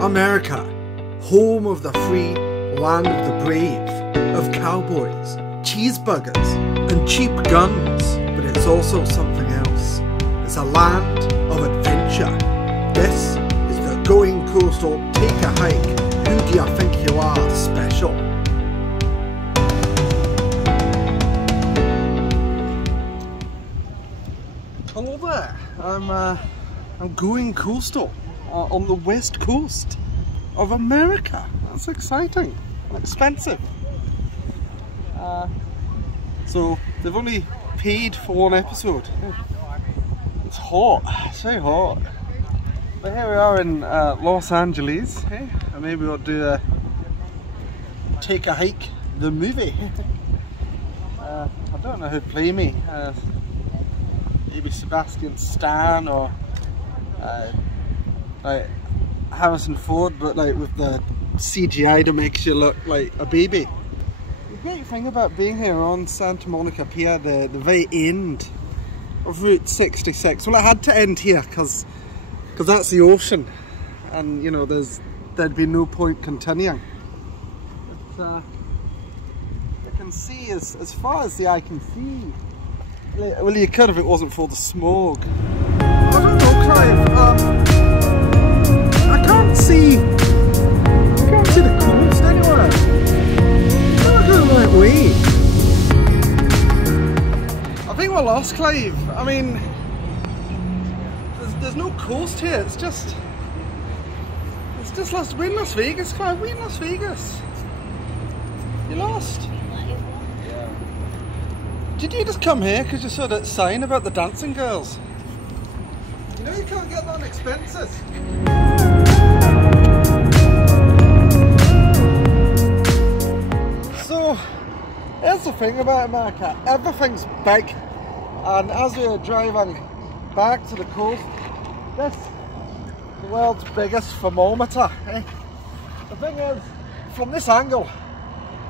America, home of the free, land of the brave, of cowboys, cheeseburgers and cheap guns, but it's also something else. It's a land of adventure. This is the Going Coastal Take a Hike. Who do you think you are special? Hello there, I'm going coastal on the west coast of America. That's exciting and expensive. So they've only paid for one episode. It's hot, it's very hot. But here we are in Los Angeles, and maybe we'll do a Take a Hike, the movie. I don't know who'd play me. Maybe Sebastian Stan or like Harrison Ford, but like with the CGI that makes you look like a baby. The great thing about being here on Santa Monica Pier, the very end of Route 66, well, it had to end here because that's the ocean, and you know there'd be no point continuing. But you can see as far as the eye can see. Well, you could if it wasn't for the smog. I don't know, Clive. I can't see the coast anywhere. I don't go the right way. I think we're lost, Clive. I mean, there's no coast here. It's just lost. We're in Las Vegas, Clive. We're in Las Vegas. You lost? Did you just come here because you saw that sign about the dancing girls? You know you can't get that on expenses. So, here's the thing about America. Everything's big. And as we are driving back to the coast, this is the world's biggest thermometer. The thing is, from this angle,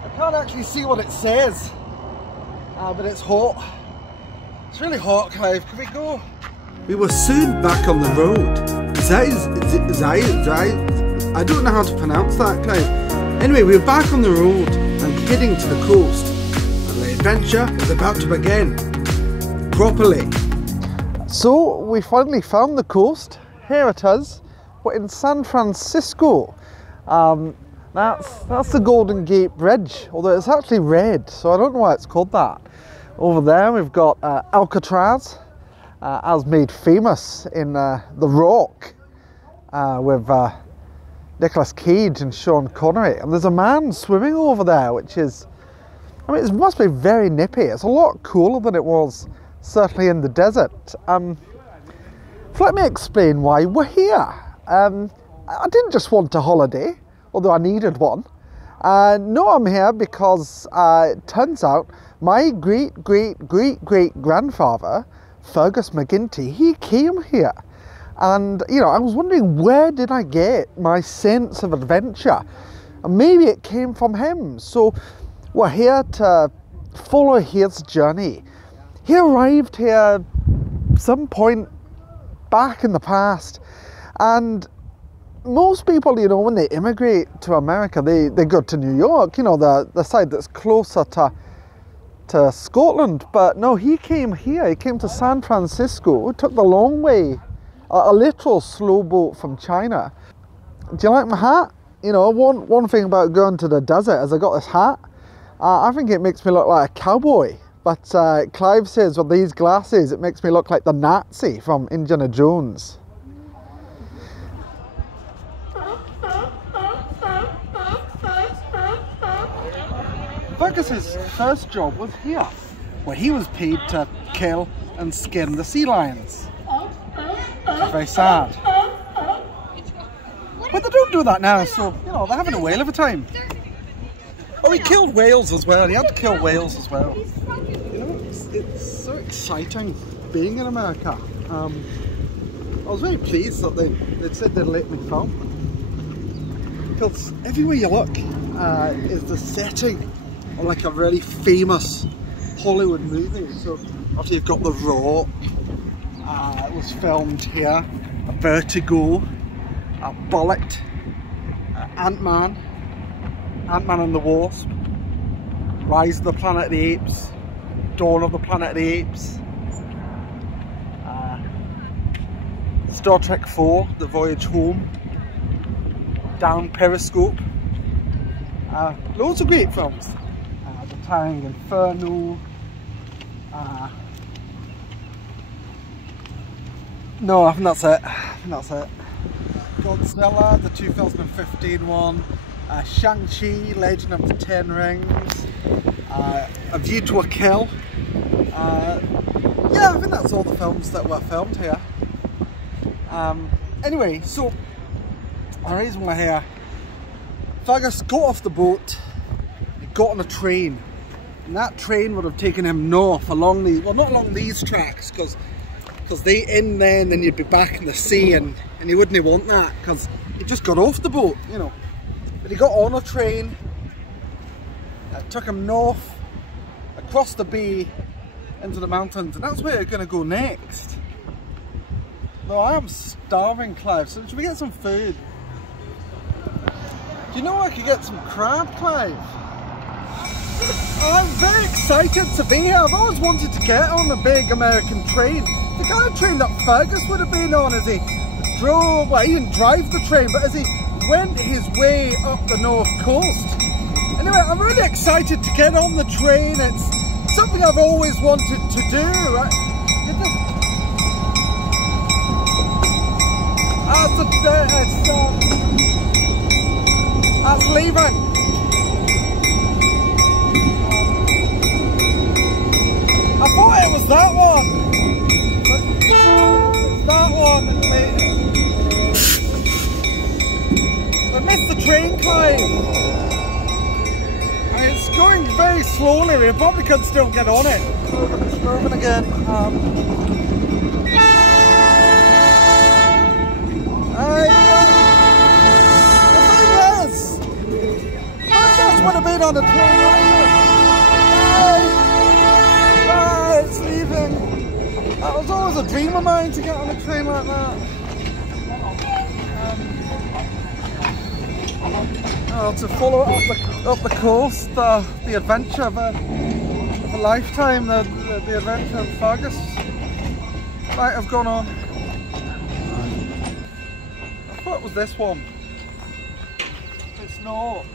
I can't actually see what it says. But it's hot. It's really hot, Clive. Can we go? We were soon back on the road. I don't know how to pronounce that, Clive. Anyway, we were back on the road and heading to the coast. And the adventure is about to begin. Properly. So, we finally found the coast. Here it is. We're in San Francisco. That's the Golden Gate Bridge, although it's actually red, so I don't know why it's called that. Over there we've got Alcatraz, as made famous in The Rock, with Nicolas Cage and Sean Connery. And there's a man swimming over there, which is, I mean, it must be very nippy. It's a lot cooler than it was, certainly in the desert. So let me explain why we're here. I didn't just want a holiday, although I needed one. No, I'm here because it turns out my great-great-great-great-grandfather, Fergus McGinty, he came here. And, you know, I was wondering, where did I get my sense of adventure? And maybe it came from him. So we're here to follow his journey. He arrived here some point back in the past. And most people, you know, when they immigrate to America, they go to New York, you know, the side that's closer to Scotland. But no, he came here. He came to San Francisco, took the long way, a literal slow boat from China. Do you like my hat? You know, one thing about going to the desert is I got this hat. I think it makes me look like a cowboy. But Clive says with these glasses, it makes me look like the Nazi from Indiana Jones. Fergus's first job was here, where he was paid to kill and skin the sea lions. It's very sad. But they don't do that now, so, you know, they're having a whale of a time. Oh, he killed whales as well. He had to kill whales as well. You know, it's so exciting being in America. I was very pleased that they said they'd let me film. Because everywhere you look is the setting of like a really famous Hollywood movie. So after you've got The Rock, it was filmed here, Vertigo, Bullet, Ant-Man, Ant-Man and the Wasp, Rise of the Planet of the Apes, Dawn of the Planet of the Apes, Star Trek 4, The Voyage Home, Down Periscope, loads of great films, The Towering Inferno, no, I think that's it. Godzilla, the 2015 one, Shang-Chi, Legend of the Ten Rings, A View to a Kill. Yeah, I think that's all the films that were filmed here. Anyway, so the reason we're here, Fergus got off the boat, he got on a train, and that train would have taken him north along the, well, not along these tracks, because they in there and then you'd be back in the sea, and he wouldn't want that because he just got off the boat, you know. But he got on a train, it took him north, across the bay, into the mountains, and that's where we're going to go next. Though I am starving, Clive, so should we get some food? Do you know I could get some crab, Clive? I'm very excited to be here. I've always wanted to get on the big American train. The kind of train that Fergus would have been on as he drove, well, he didn't drive the train, but as he went his way up the north coast. Anyway, I'm really excited to get on the train. It's something I've always wanted to do. That's leaving. I thought it was that one. It's that one. I missed the train, Clive. And it's going very slowly. We probably could still get on it. It's moving again. Would have been on the train right there. It's leaving. That was always a dream of mine to get on a train like that. To follow it up the coast, the adventure of a lifetime, the adventure of Fergus might have gone on. I thought it was this one. It's not.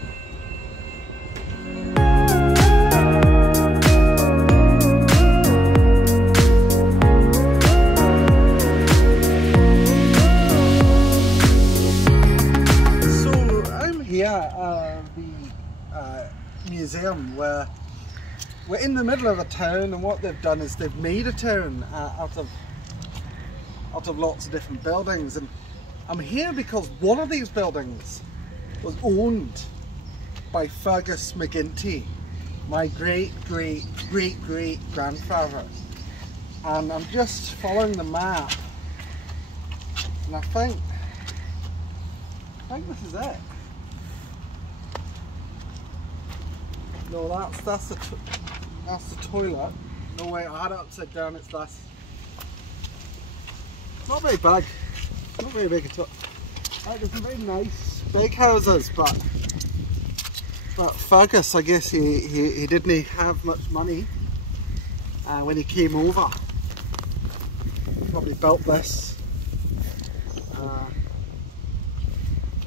The museum where we're in the middle of a town, and what they've done is they've made a town out of lots of different buildings, and I'm here because one of these buildings was owned by Fergus McGinty, my great grandfather, and I'm just following the map, and I think this is it. No, that's the toilet. No way, I had it upside down. It's this. Not very big. Not very big at all. There's some very nice big houses, but Fergus, I guess he didn't have much money when he came over. He probably built this,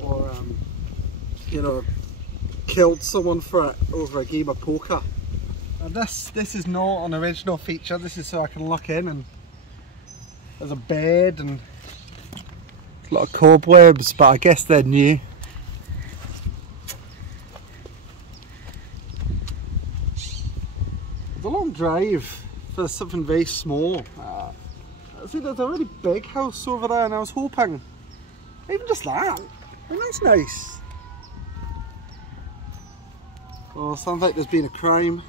or you know, killed someone for it over a game of poker. And this is not an original feature. This is so I can look in, and there's a bed and a lot of cobwebs, but I guess they're new. It's a long drive for something very small. See, there's a really big house over there, and I was hoping, even just that, I mean, that's nice. Oh, sounds like there's been a crime.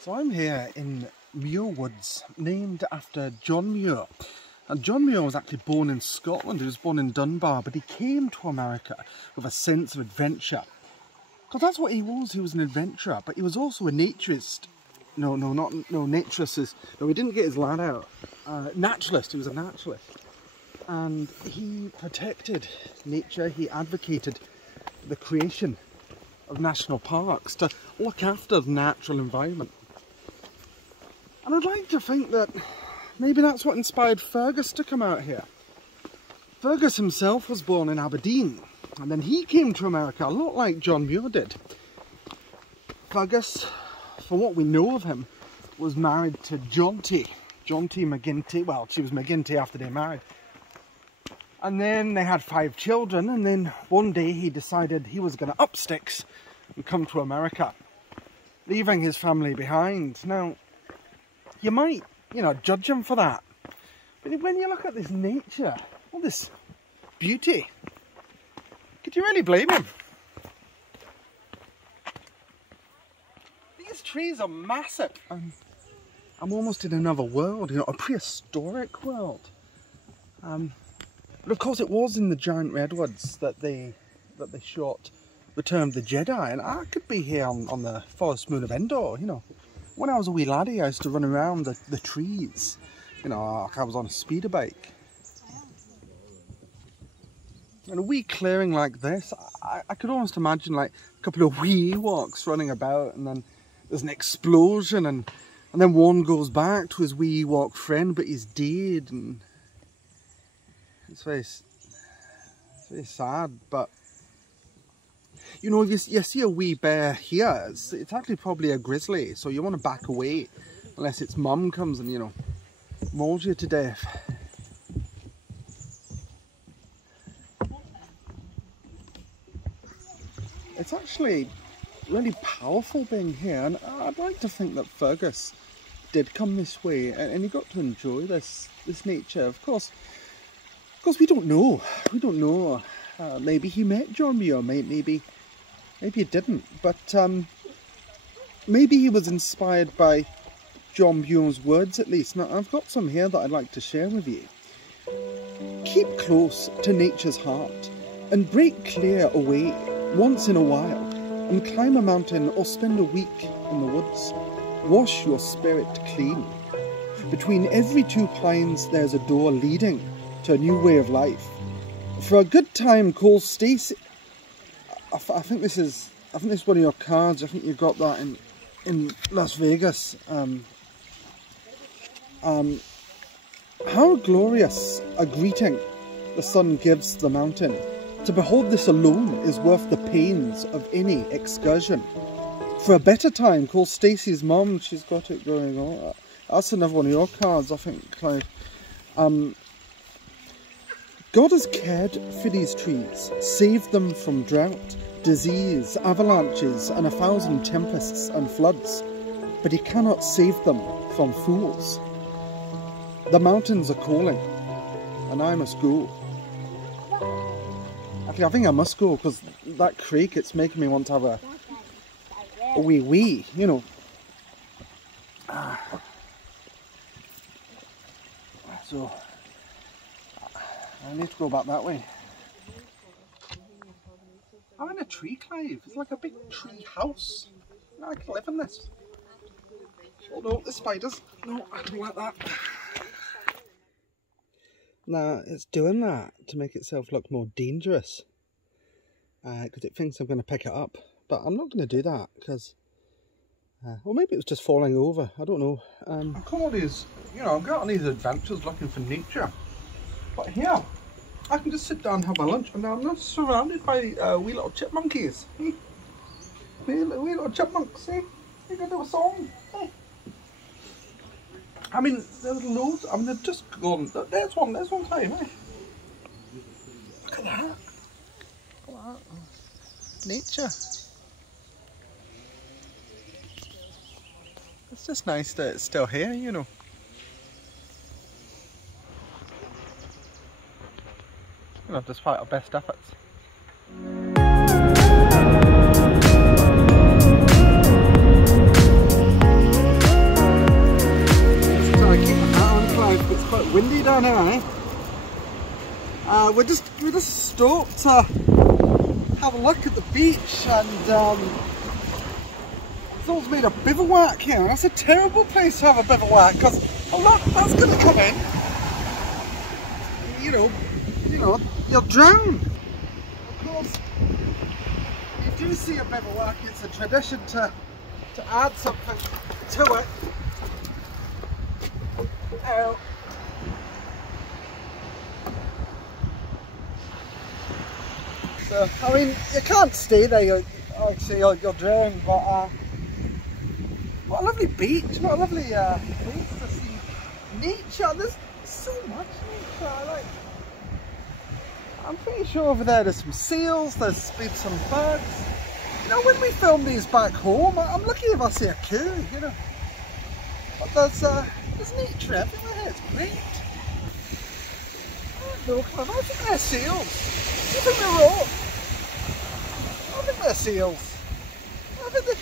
So I'm here in Rio Woods, named after John Muir. And John Muir was actually born in Scotland. He was born in Dunbar, but he came to America with a sense of adventure. Because that's what he was an adventurer, but he was also a naturist. No, naturist is... No, he didn't get his lad out. Naturalist, he was a naturalist. And he protected nature, he advocated the creation of national parks to look after the natural environment. And I'd like to think that maybe that's what inspired Fergus to come out here. Fergus himself was born in Aberdeen, and then he came to America a lot like John Muir did. Fergus, for what we know of him, was married to Jaunty McGinty. Well, she was McGinty after they married. And then they had 5 children, and then one day he decided he was going to up sticks and come to America, leaving his family behind. Now, you might, judge him for that. But when you look at this nature, all this beauty, could you really blame him? These trees are massive. I'm almost in another world, a prehistoric world. But of course it was in the giant redwoods that they shot Return of the Jedi, and I could be here on the forest moon of Endor, When I was a wee laddie, I used to run around the trees, like I was on a speeder bike. And a wee clearing like this, I could almost imagine like a couple of wee Ewoks running about, and then there's an explosion, and then one goes back to his wee Ewok friend, but he's dead, and it's very sad. But if you see a wee bear here, it's actually probably a grizzly, so you want to back away unless its mum comes and mauls you to death. It's actually really powerful being here, and I'd like to think that Fergus did come this way and he got to enjoy this nature. Of course we don't know. Maybe he met John Muir, maybe he didn't, but maybe he was inspired by John Muir's words at least. Now I've got some here that I'd like to share with you. Keep close to nature's heart and break clear away once in a while and climb a mountain or spend a week in the woods. Wash your spirit clean. Between every 2 pines there's a door leading to a new way of life. For a good time, call Stacy. I think this is one of your cards. I think you got that in Las Vegas. How glorious a greeting the sun gives the mountain. To behold this alone is worth the pains of any excursion. For a better time, call Stacy's mum. She's got it going on. That's another one of your cards, I think, Clive. God has cared for these trees, saved them from drought, disease, avalanches, and 1,000 tempests and floods, but he cannot save them from fools. The mountains are calling, and I must go. Actually, I think I must go, because that creek, it's making me want to have a wee, So, I need to go back that way. I'm in a tree, Clive. It's like a big tree house. I can live in this. Oh no, the spiders. No, I don't like that. Nah, it's doing that to make itself look more dangerous. Because it thinks I'm going to pick it up. But I'm not going to do that, because... well, maybe it was just falling over. I don't know. I call these, I'm going on these adventures looking for nature. But here, I can just sit down and have my lunch, and now I'm not surrounded by wee little chipmunkies. Hey? Wee little chipmunks, see? You can do a song. Hey? I mean, there's loads. I mean, they've just gone. There's one time, eh? Look at that. Wow. Nature. It's just nice that it's still here, Despite our best efforts. Trying to keep my hat on, Clive. It's quite windy down here, eh? We're just stopped to have have a look at the beach, and someone's made a bivouac here. That's a terrible place to have a bivouac, because that's going to come in. You know, you'll drown. Of course, if you do see a bivouac, it's a tradition to add something to it. So, I mean, you can't stay there, obviously you'll drown, but what a lovely beach, what a lovely place to see nature. There's so much nature. I'm pretty sure over there there's some seals, there's been some birds. You know, when we film these back home, I'm lucky if I see a coup, you know. But there's nature everywhere, it's great. I think they're seals. I think they're wrong. I think they're seals. I think they're...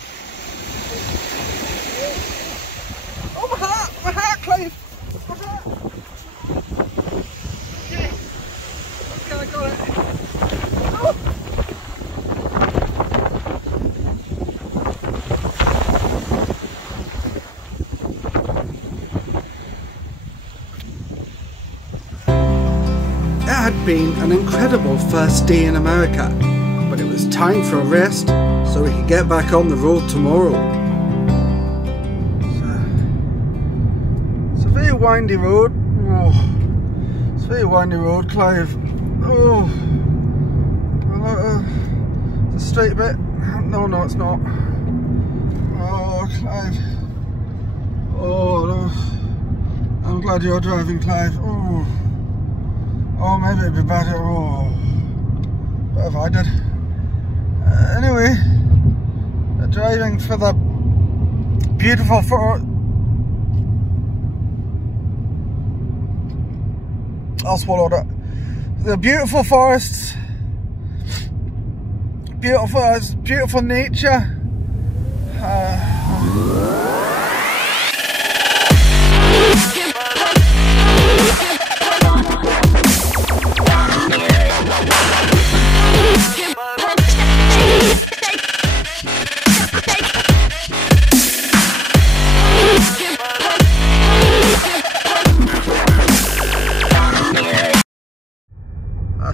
Oh, my hat, Clive! My hat! Okay, I got it. Oh. It had been an incredible first day in America, but it was time for a rest so we could get back on the road tomorrow. It's a very windy road. Oh, it's a very windy road, Clive. Oh, it's a straight bit. No, it's not. Oh, Clive. Oh, no. I'm glad you're driving, Clive. Oh, maybe it'd be better. Oh, what if I did? Anyway, they're driving for the beautiful forest. I'll swallow that. The beautiful forests, beautiful nature.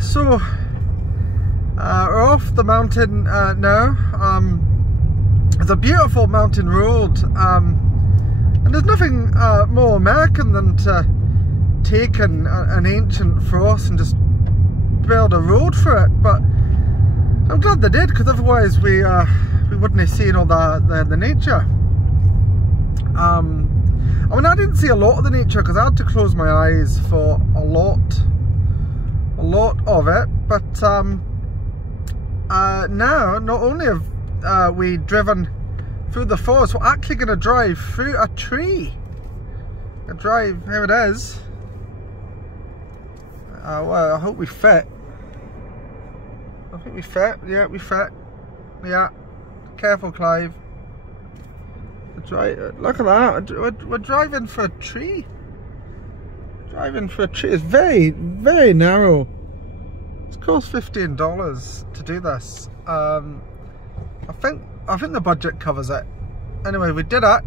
So we're off the mountain now. It's a beautiful mountain road, and there's nothing more American than to take an ancient forest and just build a road for it. But I'm glad they did, because otherwise we wouldn't have seen all the nature. I mean, I didn't see a lot of the nature because I had to close my eyes for a lot of it, but now not only have we driven through the forest, we're actually going to drive through a tree. Here it is. Well, I hope we fit. I think we fit. Yeah, we fit. Yeah. Careful, Clive. Look at that. We're driving for a tree. It's very, very narrow. It's cost $15 to do this. I think the budget covers it. Anyway, we did it.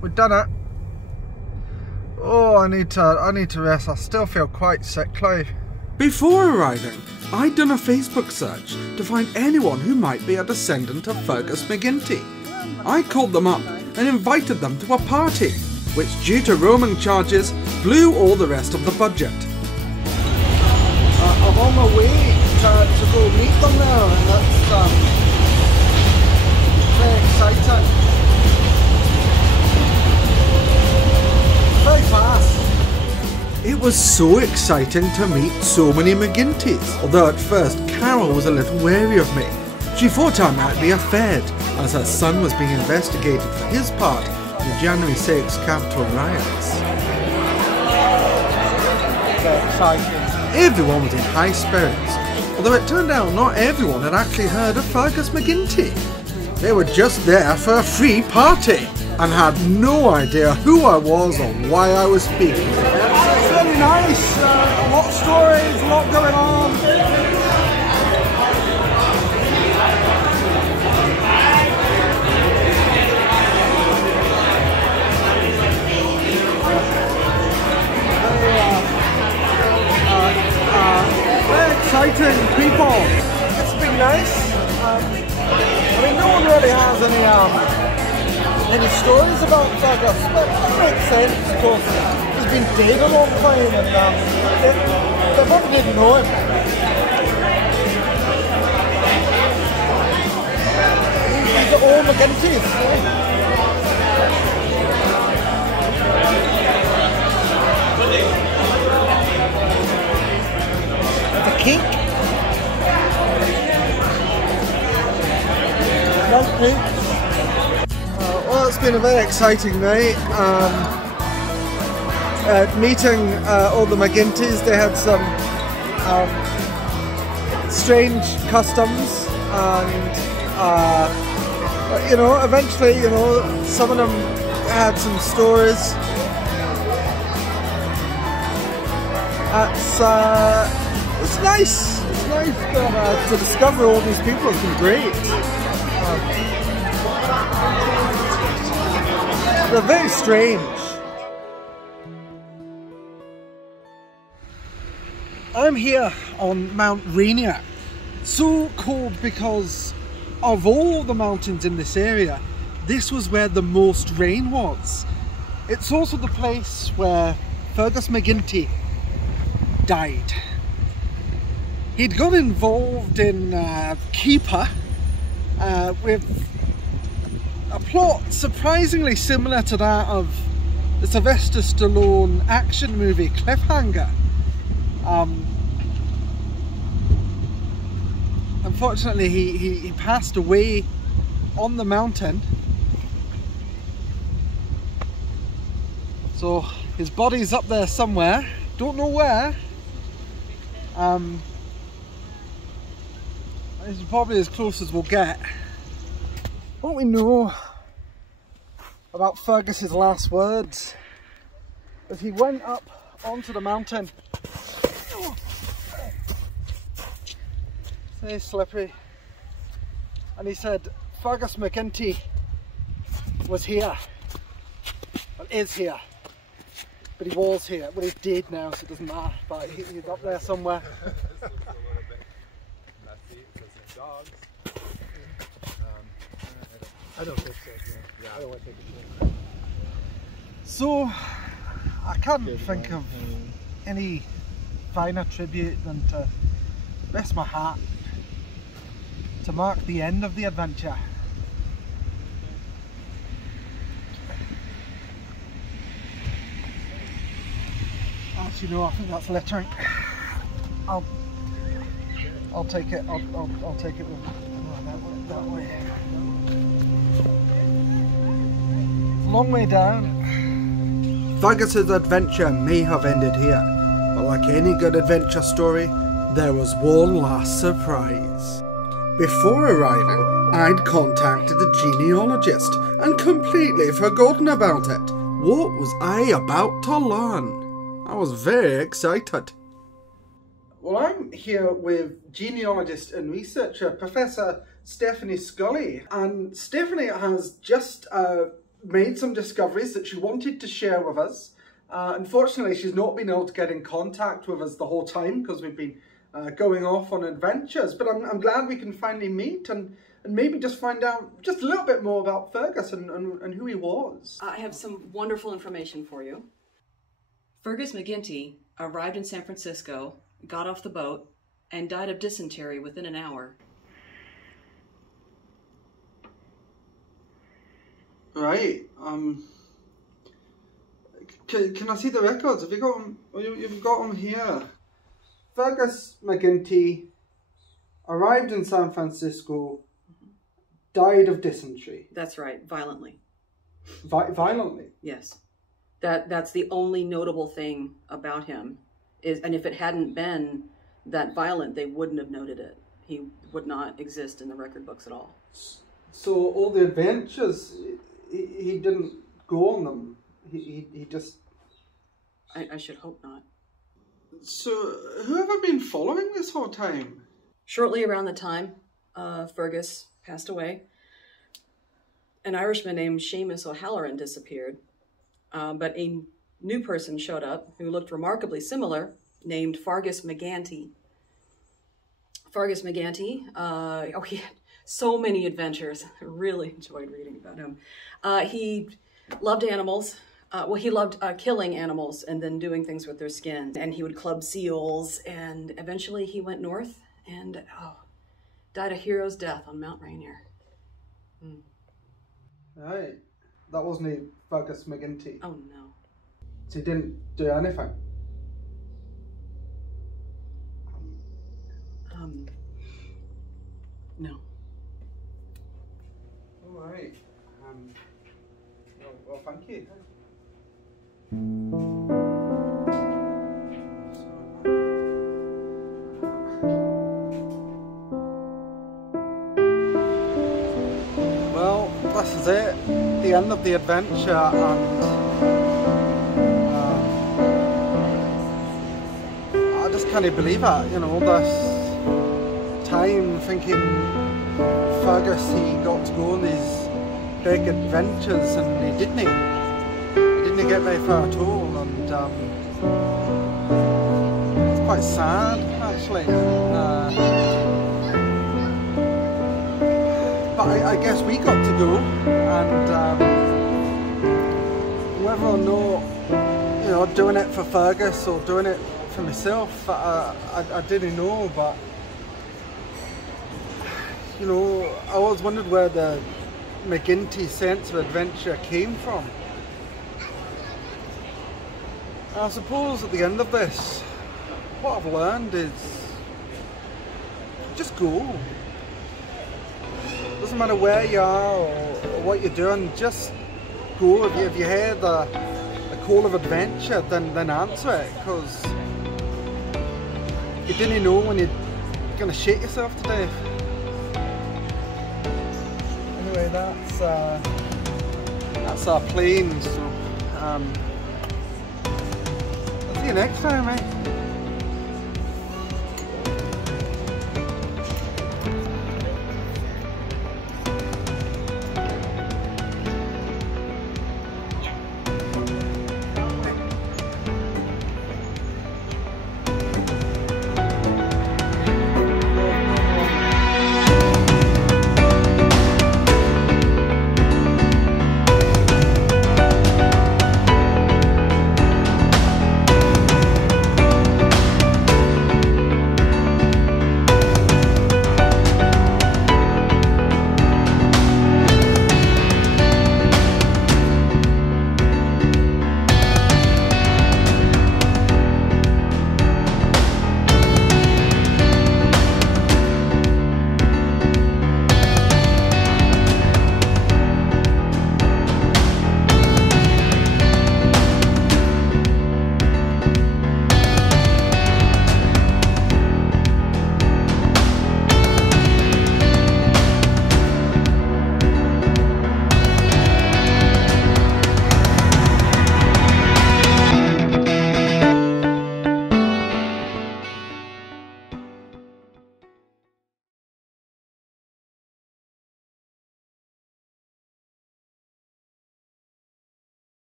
We've done it. Oh, I need to rest. I still feel quite sick, Clive. Before arriving, I'd done a Facebook search to find anyone who might be a descendant of Fergus McGinty. I called them up and invited them to a party, which, due to roaming charges, blew all the rest of the budget. I'm on my way to go meet them now, and that's very exciting. Very fast. It was so exciting to meet so many McGintys, although at first Carol was a little wary of me. She thought I might be a Fed, as her son was being investigated for his part in the January 6th Capitol riots. Everyone was in high spirits, although it turned out not everyone had actually heard of Fergus McGinty. They were just there for a free party and had no idea who I was or why I was speaking. It's really nice, a lot of stories, a lot going on. really has any stories about Fergus, but that makes sense, of course. He's been dead a long time, and they probably didn't know him. These are all McGinty's. The cake. Well, it's been a very exciting night. Meeting all the McGintys. They had some strange customs, and you know, eventually, you know, some of them had some stories. It's nice. It's nice to discover all these people. It's been great. They're very strange. I'm here on Mount Rainia. So called because of all the mountains in this area, this was where the most rain was. It's also the place where Fergus McGinty died. He'd got involved in Keeper with a plot surprisingly similar to that of the Sylvester Stallone action movie Cliffhanger. Unfortunately, he passed away on the mountain, so his body's up there somewhere, don't know where. This is probably as close as we'll get. What we know about Fergus's last words is he went up onto the mountain. It's slippery. And he said Fergus McGinty was here, and is here, but he was here. Well, he's dead now, so it doesn't matter, but he's up there somewhere. I don't think so. Yeah. I don't want to take it. So I can't think of any finer tribute than to rest my hat to mark the end of the adventure. Actually, no, I think that's littering. I'll take it. I'll take it with that way. Long way down. Fergus's adventure may have ended here, but like any good adventure story, there was one last surprise. Before arriving, I'd contacted the genealogist and completely forgotten about it. What was I about to learn? I was very excited. Well, I'm here with genealogist and researcher Professor Stephanie Scully, and Stephanie has just made some discoveries that she wanted to share with us. Unfortunately, she's not been able to get in contact with us the whole time because we've been going off on adventures, but I'm glad we can finally meet and maybe just find out just a little bit more about Fergus and who he was. I have some wonderful information for you. Fergus McGinty arrived in San Francisco, got off the boat, and died of dysentery within an hour. Right. Can I see the records? Have you got them? You've got them here. Fergus McGinty arrived in San Francisco, died of dysentery. That's right, violently. Violently? Yes. That's the only notable thing about him. And if it hadn't been that violent, they wouldn't have noted it. He would not exist in the record books at all. So all the adventures, he didn't go on them. He just... I should hope not. So who have I been following this whole time? Shortly around the time Fergus passed away, an Irishman named Seamus O'Halloran disappeared, but a new person showed up who looked remarkably similar, named Fergus McGinty. Fergus McGinty, he had so many adventures. I really enjoyed reading about him. He loved animals. Well, he loved killing animals and then doing things with their skin. And he would club seals, and eventually he went north and died a hero's death on Mount Rainier. Right. That wasn't he, Fergus McGinty. Oh no. So he didn't do anything? No. Alright. Well, thank you. Well, this is it. The end of the adventure, and I just can't believe it, you know, this time thinking Fergus, he got to go on these big adventures, and he didn't. He didn't get very far at all, and it's quite sad actually. But I guess we got to go, and whether or not, you know, doing it for Fergus or doing it for myself, I didn't know, but you know, I always wondered where the McGinty sense of adventure came from. And I suppose at the end of this, what I've learned is just go. Doesn't matter where you are or what you're doing, just go. If you hear the call of adventure, then answer it, because you didn't know when you're going to shit yourself to death. Anyway, that's our plane, so I'll see you next time, mate.